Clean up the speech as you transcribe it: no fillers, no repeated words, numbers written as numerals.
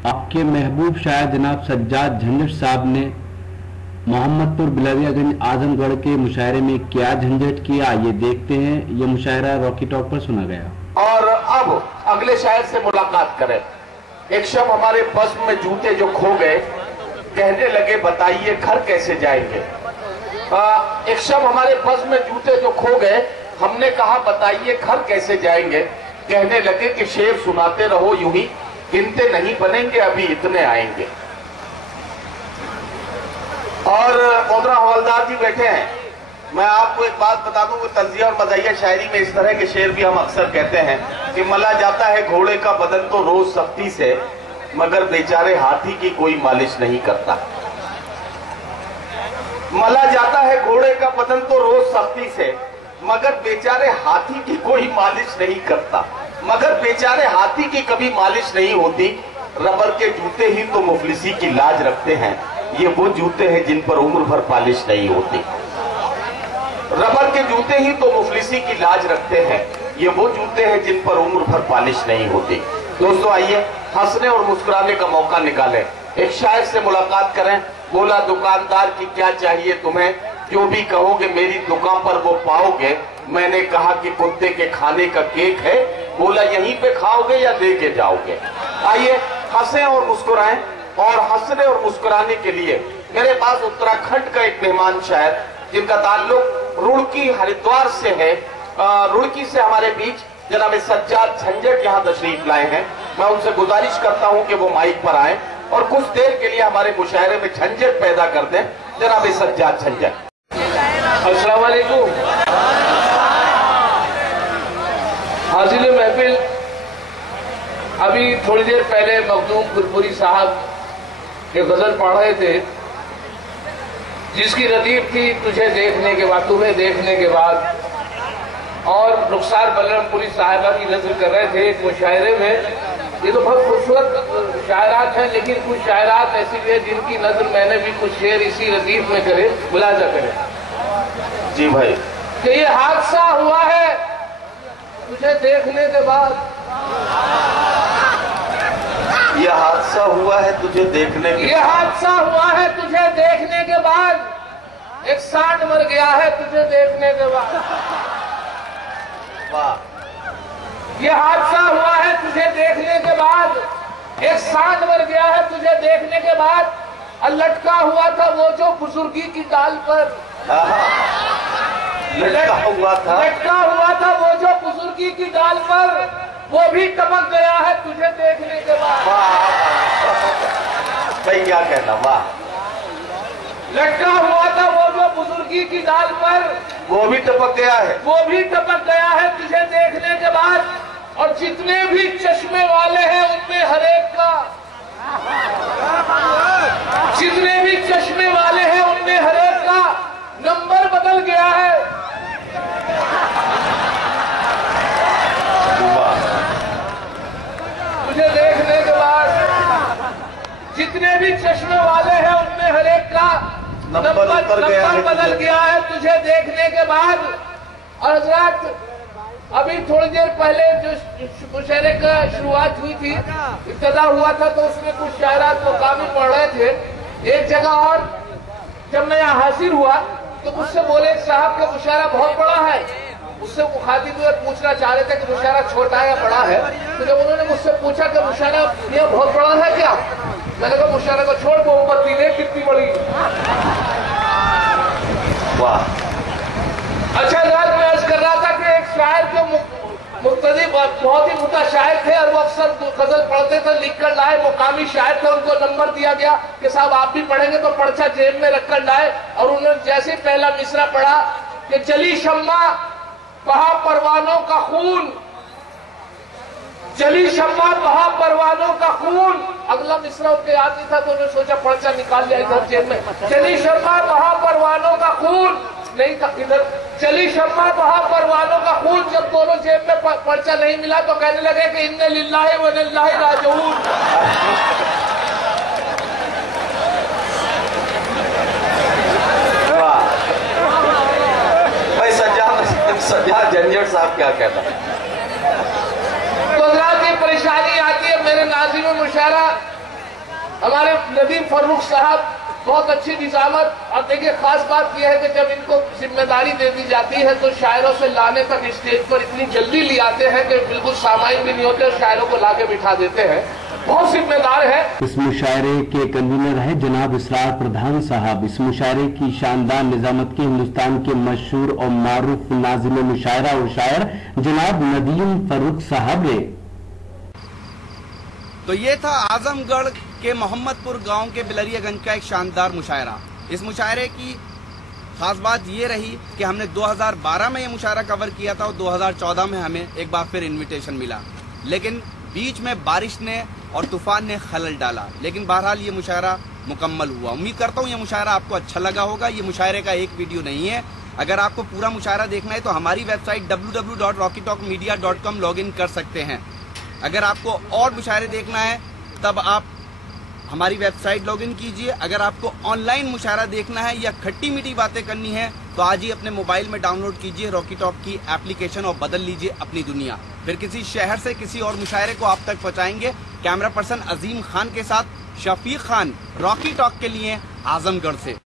आपके महबूब शायर जनाब सज्जाद झंझट साहब ने मोहम्मदपुर बिलवियागंज आजमगढ़ के मुशायरे में क्या झंझट किया, ये देखते हैं। ये मुशायरा रॉकी टॉक पर सुना गया। और अब अगले शायर से मुलाकात करें। एक शब हमारे बज़्म में जूते जो खो गए, कहने लगे बताइए घर कैसे जाएंगे। एक शब हमारे बज़्म में जूते जो खो गए, हमने कहा बताइए घर कैसे जाएंगे। कहने लगे कि शेर सुनाते रहो यूं ही, गिनते नहीं बनेंगे अभी इतने आएंगे। और मोहतरम हवलदार जी बैठे हैं। मैं आपको एक बात बता दूं कि तंज़िया और मज़ाहिया शायरी में इस तरह के शेर भी हम अक्सर कहते हैं कि मला जाता है घोड़े का बदन तो रोज सख्ती से, मगर बेचारे हाथी की कोई मालिश नहीं करता। मला जाता है घोड़े का बदन तो रोज सख्ती से, मगर बेचारे हाथी की कोई मालिश नहीं करता। मगर बेचारे हाथी की कभी मालिश नहीं होती। रबर के जूते ही तो मुफलिसी की लाज रखते हैं, ये वो जूते हैं जिन पर उम्र भर पालिश नहीं होती। रबर के जूते ही तो मुफलिसी की लाज रखते हैं, ये वो जूते हैं जिन पर उम्र भर पालिश नहीं होती। दोस्तों आइए हंसने और मुस्कुराने का मौका निकालें, एक शायर से मुलाकात करें। बोला दुकानदार की क्या चाहिए तुम्हें, जो भी कहोगे मेरी दुकान पर वो पाओगे। मैंने कहा कि कुत्ते के खाने का केक है, बोला यहीं पे खाओगे या लेके जाओगे। आइए हंसें और मुस्कुराएं। और हंसने और मुस्कुराने के लिए मेरे पास उत्तराखंड का एक मेहमान शायर जिनका ताल्लुक रुड़की हरिद्वार से है। रुड़की से हमारे बीच जनाब सज्जाद झंझट यहाँ तशरीफ लाए हैं। मैं उनसे गुजारिश करता हूँ कि वो माइक पर आए और कुछ देर के लिए हमारे मुशायरे में झंझट पैदा कर दें। जनाब सज्जाद झंझट। अस्सलाम वालेकुम। हाजिर महफिल, अभी थोड़ी देर पहले मखदूम गुरपुरी साहब के गजल पढ़ रहे थे, जिसकी रतीब थी तुझे देखने के बाद, तुम्हें देखने के बाद। और रुखसार बलरामपुरी साहिबा की नजर कर रहे थे एक मुशायरे में। ये तो बहुत खूबसूरत शायरात हैं, लेकिन कुछ शायरात ऐसी भी है जिनकी नजर मैंने भी कुछ शेर इसी रतीब में करे, मुलाजा करे। जी भाई, कि ये हादसा हुआ है तुझे देखने के बाद, यह हादसा हुआ है तुझे देखने के, ये हादसा हुआ है तुझे देखने के बाद, एक सांड मर गया है तुझे देखने के बाद। वाह। ये हादसा हुआ है तुझे देखने के बाद, एक सांड मर गया है तुझे देखने के बाद। और लटका हुआ था वो जो बुजुर्गी की डाल पर, लटका हुआ था वो जो बुजुर्गी की डाल पर, वो भी टपक गया है तुझे देखने के बाद। भाई क्या कहना, वाह। लटका हुआ था वो जो बुजुर्गी की डाल पर, वो भी टपक गया है, वो भी टपक गया है तुझे देखने के बाद। और जितने भी चश्मे वाले हैं उनमें हर एक का, जितने भी चश्मे वाले हैं उनमें हर एक का नंबर बदल गया है। तुझे देखने के बाद जितने भी चश्मे वाले हैं उनमें हर एक का नंबर बदल गया है तुझे देखने के बाद। और हज़रात, अभी थोड़ी देर पहले जो मुशायरे का शुरुआत हुई थी, इब्तिदा हुआ था, तो उसमें कुछ शायरात मुकामी पढ़ रहे थे। एक जगह और जब मैं यहाँ हाजिर हुआ तो मुझसे बोले साहब का मुशायरा बहुत बड़ा है। उससे मुखातिब हुए पूछना चाह रहे थे कि मुशायरा छोटा है या बड़ा है। तो जब उन्होंने मुझसे पूछा कि मुशायरा ये बहुत बड़ा है क्या, मैंने कहा मुशायरे को छोड़, मोहब्बती ने कितनी बड़ी। वाह। अच्छा रात में अर्ज कर रहा था कि एक शायर जो मुक्तदी बहुत ही मुता शायर थे और वो अक्सर गजल पढ़ते थे, लिख कर लाए, मुकामी शायर थे, उनको नंबर दिया गया कि साहब आप भी पढ़ेंगे तो पर्चा जेब में रखकर लाए। और उन्होंने जैसे पहला मिसरा पढ़ा कि जली शम्मा बहा परवानों का खून, जली शम्मा बहा परवानों का खून। अगला मिसरा उनके याद नहीं था तो उन्होंने सोचा पर्चा निकाल लिया इधर जेब में। जली शम्मा बहा परवानों का खून नहीं था इधर, चली शम्मा बहा परवानों का खून। जब दोनों जेब में पर्चा नहीं मिला तो कहने लगे कि इन्ने लिल्लाहि व इन्ना इलैहि राजिऊन। भाई सज्जाद झंझट साहब क्या कहता है? तो हज़रात ये परेशानी आती है मेरे नाज़िम मुशायरा हमारे नदीम फर्रुख साहब बहुत अच्छी निजामत। और देखिए खास बात यह है कि जब इनको जिम्मेदारी दे दी जाती है तो शायरों से लाने तक स्टेज पर इतनी जल्दी ले आते हैं कि बिल्कुल सामाइन भी नहीं होते और शायरों को लाके बिठा देते हैं। बहुत जिम्मेदार है। इस मुशायरे के कन्वीनर है जनाब इसरार प्रधान साहब। इस मुशायरे की शानदार निजामत के हिंदुस्तान के मशहूर और मारूफ नाज़िम मुशायरा और शायर जनाब नदीम फर्रुख साहब ने। तो ये था आजमगढ़ के मोहम्मदपुर गांव के बिलरियागंज का एक शानदार मुशायरा। इस मुशायरे की खास बात ये रही कि हमने 2012 में ये मुशायरा कवर किया था और 2014 में हमें एक बार फिर इनविटेशन मिला, लेकिन बीच में बारिश ने और तूफान ने खलल डाला। लेकिन बहरहाल ये मुशायरा मुकम्मल हुआ। उम्मीद करता हूँ ये मुशायरा आपको अच्छा लगा होगा। ये मुशायरे का एक वीडियो नहीं है। अगर आपको पूरा मुशायरा देखना है तो हमारी वेबसाइट www.rockytalkmedia.com लॉगिन कर सकते हैं। अगर आपको और मुशायरे देखना है तब आप हमारी वेबसाइट लॉगिन कीजिए। अगर आपको ऑनलाइन मुशायरा देखना है या खट्टी मीठी बातें करनी है तो आज ही अपने मोबाइल में डाउनलोड कीजिए रॉकी टॉक की एप्लीकेशन और बदल लीजिए अपनी दुनिया। फिर किसी शहर से किसी और मुशायरे को आप तक पहुंचाएंगे। कैमरा पर्सन अजीम खान के साथ शफीक खान, रॉकी टॉक के लिए आजमगढ़ से।